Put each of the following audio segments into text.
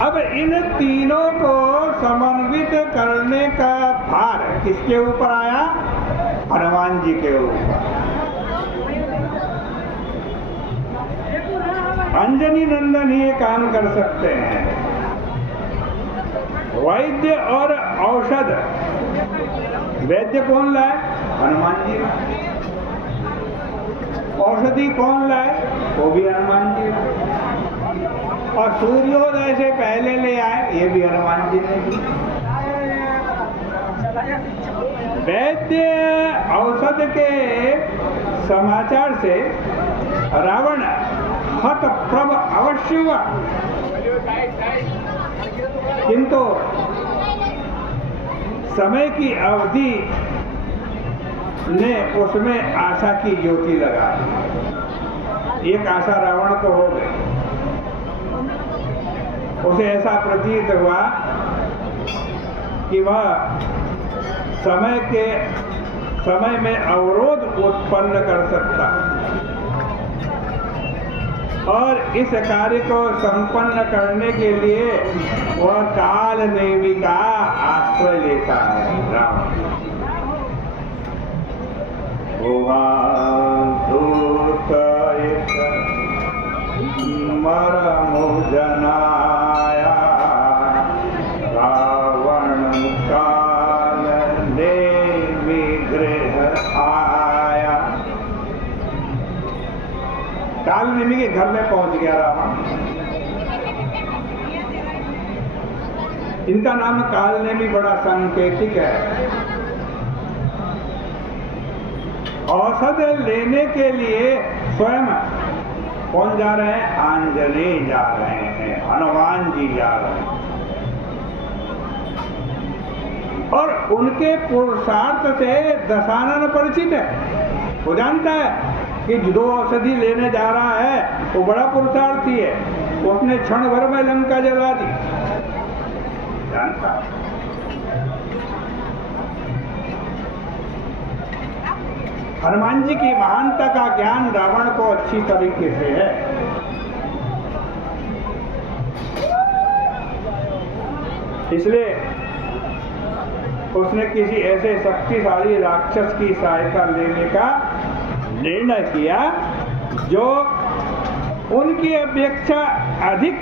अब इन तीनों को समन्वित करने का भार किसके ऊपर आया? हनुमान जी के ऊपर। अंजनी नंदन ही ये काम कर सकते हैं। वैद्य और औषध, वैद्य कौन लाए? हनुमान जी। औषधि कौन लाए? वो भी हनुमान जी। और सूर्योदय से पहले ले आए, ये भी हनुमान जी ने की। वैद्य औषध के समाचार से रावण हतप्रभ अवश्य हुआ, किंतु समय की अवधि ने उसमें आशा की ज्योति लगा। एक आशा रावण को हो गई। उसे ऐसा प्रतीत हुआ कि वह समय में अवरोध उत्पन्न कर सकता और इस कार्य को संपन्न करने के लिए वह काल नेमी का आश्रय लेता है। राम मरमु जनाया रावण काल नेमी गृह आया। काल नेमी के घर में पहुंच गया रावण। इनका नाम काल नेमी बड़ा सांकेतिक है। औषध लेने के लिए स्वयं कौन जा रहे हैं? आंजनेय जा रहे हैं, हनुमान जी जा रहे हैं। और उनके पुरुषार्थ से दशानन परिचित है। वो जानता है कि जो औषधि लेने जा रहा है वो बड़ा पुरुषार्थी है, उसने क्षण भर में लंका जला दी, जानता। हनुमान जी की महानता का ज्ञान रावण को अच्छी तरीके से है। इसलिए उसने किसी ऐसे शक्तिशाली राक्षस की सहायता लेने का निर्णय किया जो उनकी अपेक्षा अधिक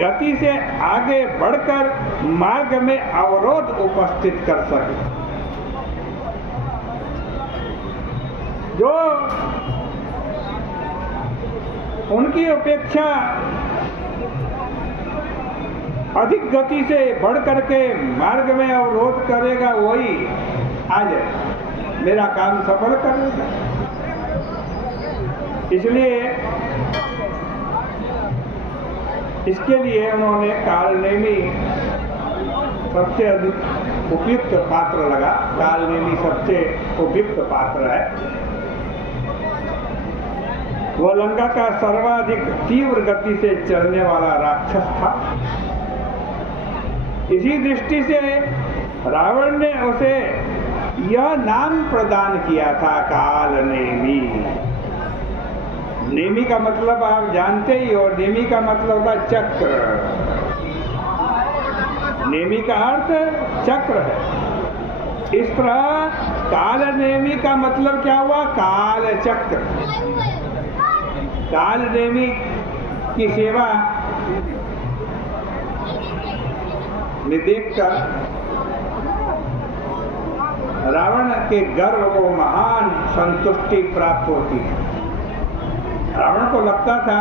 गति से आगे बढ़कर मार्ग में अवरोध उपस्थित कर सके, जो उनकी अपेक्षा अधिक गति से बढ़ करके मार्ग में अवरोध करेगा, वही आज मेरा काम सफल करेगा। इसलिए इसके लिए उन्होंने कालनेमी सबसे अधिक उपयुक्त पात्र लगा। कालनेमी सबसे उपयुक्त पात्र है। वह लंका का सर्वाधिक तीव्र गति से चलने वाला राक्षस था। इसी दृष्टि से रावण ने उसे यह नाम प्रदान किया था, कालनेमी। नेमी का मतलब आप जानते ही हो, नेमी का मतलब था चक्र। नेमी का अर्थ चक्र है। इस तरह कालनेमी का मतलब क्या हुआ? काल चक्र। कालनेमी की सेवा में देखकर रावण के गर्व को महान संतुष्टि प्राप्त होती है। रावण को लगता था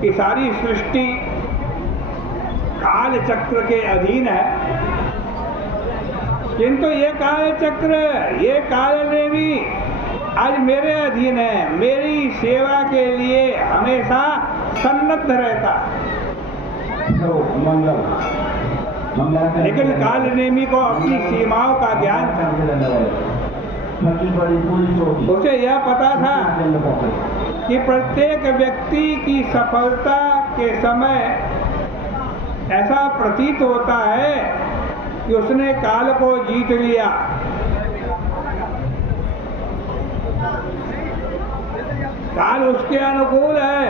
कि सारी सृष्टि काल चक्र के अधीन है, किंतु ये काल चक्र, ये कालनेमी आज मेरे अधीन है, मेरी सेवा के लिए हमेशा सन्नद्ध रहता। लेकिन कालनेमी को अपनी सीमाओं का ज्ञान था। उसे यह पता था कि प्रत्येक व्यक्ति की सफलता के समय ऐसा प्रतीत होता है कि उसने काल को जीत लिया। काल उसके अनुकूल है।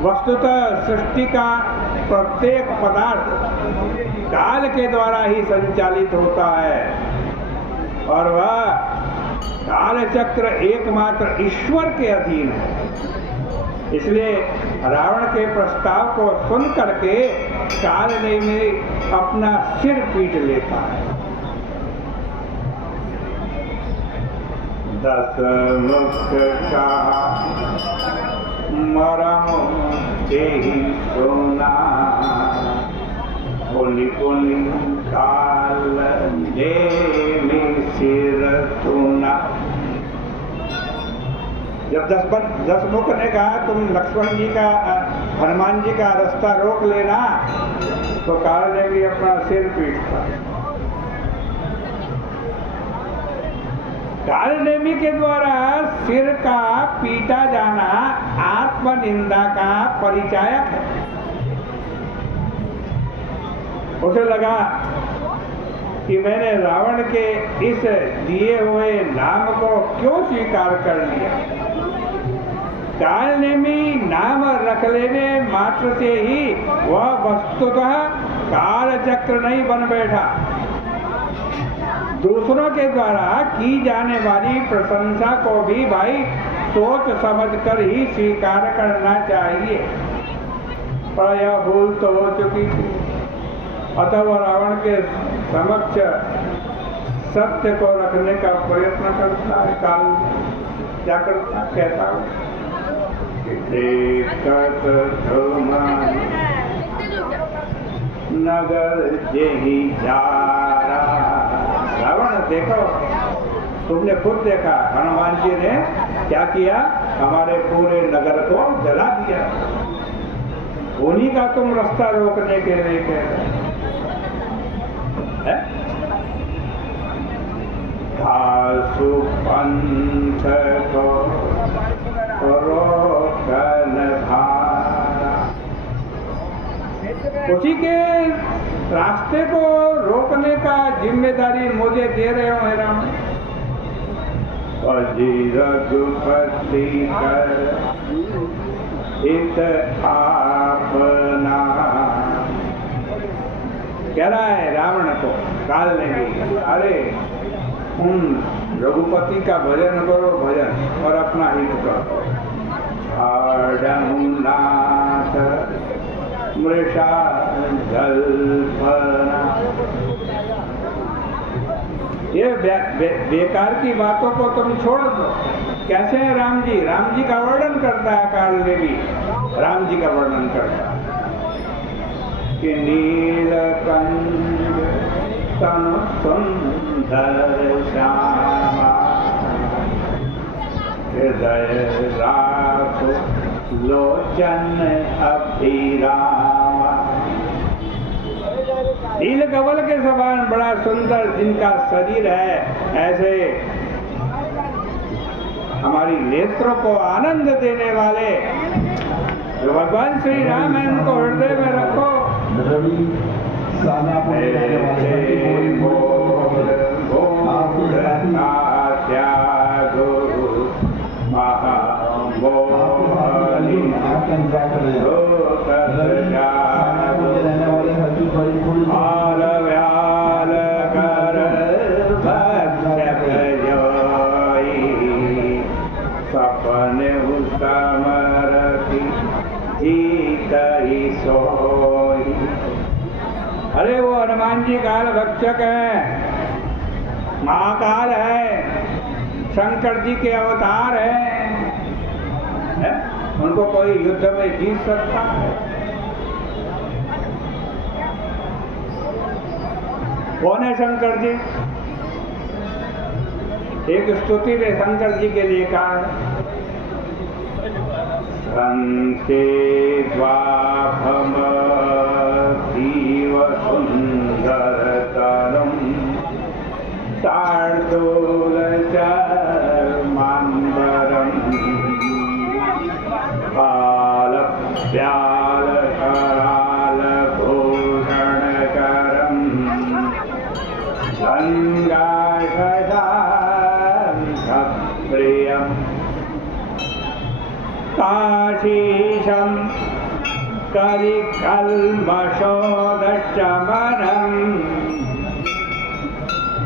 वस्तुतः सृष्टि का प्रत्येक पदार्थ काल के द्वारा ही संचालित होता है और वह काल चक्र एकमात्र ईश्वर के अधीन है। इसलिए रावण के प्रस्ताव को सुन करके कालनेमी अपना सिर पीट लेता है। 10 मुख का मरम देहि सोना, पुनि पुनि काल नेमी सिर तुना। जब 10 मुख ने कहा तुम लक्ष्मण जी का हनुमान जी का रास्ता रोक लेना, तो काल ने भी अपना सिर पीटा। कालनेमी के द्वारा सिर का पीटा जाना आत्मनिंदा का परिचायक है। उसे लगा कि मैंने रावण के इस दिए हुए नाम को क्यों स्वीकार कर लिया। कालनेमी नाम रख लेने मात्र से ही वह वस्तुतः काल चक्र नहीं बन बैठा। दूसरों के द्वारा की जाने वाली प्रशंसा को भी भाई सोच समझ कर ही स्वीकार करना चाहिए, पर यह भूल तो हो चुकी थी। अतः वह रावण के समक्ष सत्य को रखने का प्रयत्न करता है। काल क्या करता, कहता नगर जेहि जारा। रावण देखो, तुमने खुद देखा हनुमान जी ने क्या किया, हमारे पूरे नगर को जला दिया। उन्हीं का तुम रास्ता रोकने के लिए कह रहे हैं। घासु पंथ को रोकन धारा। उसी के रास्ते को रोकने का जिम्मेदारी मुझे दे रहे हो राम। अजी रघुपति कर हित आपना। कह रहा है रावण को काल नहीं, अरे तुम रघुपति का भजन करो भजन और अपना हित करो। नाथ मृषा जल्पना। ये बेकार की बातों को तुम छोड़ दो। कैसे है राम जी? राम जी का वर्णन करता है कालनेमी, राम जी का वर्णन करता है कि नीलकंठ तनु सुंदर श्यामा, हृदय राखो लोचन अभिरामा। नील कमल के समान बड़ा सुंदर जिनका शरीर है, ऐसे हमारी नेत्रों को आनंद देने वाले जो भगवान श्री राम है, उनको हृदय में रखो। सपने समरति जीतहि सोई। अरे वो हनुमान जी काल भक्षक है, महाकाल है, शंकर जी के अवतार है? उनको कोई युद्ध में जीत सकता है? कौन है शंकर जी? एक स्तुति में शंकर जी के लिए कहा, शंके द्वाभम जीव सुंदर तरम शार्दूल चर्मांबरम बाल व्याल कराल भूषण करम गंगा प्रियम काशीशम कलिकल्मषोदशमनम्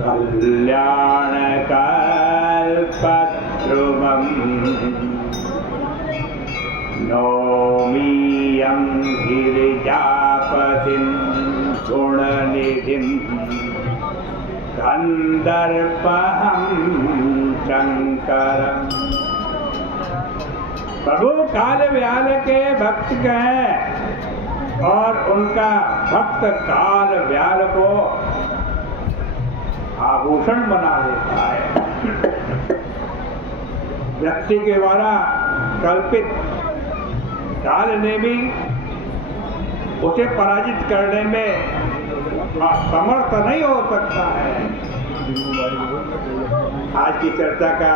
कल्याणकल्पद्रुमम् नौमीयं गिरिजापतिं गुणनिधिं गन्धर्वहं शंकरम्। प्रभु काल व्याल के भक्त हैं और उनका भक्त काल व्याल को आभूषण बना देता है। व्यक्ति के द्वारा कल्पित काल ने भी उसे पराजित करने में समर्थ नहीं हो सकता है। आज की चर्चा का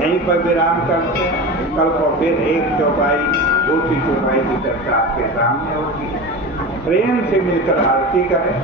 यहीं पर विराम करते हैं। कल को फिर एक चौपाई दूसरी चौपाई की चर्चा आपके सामने होगी। प्रेम से मिलकर आरती करें।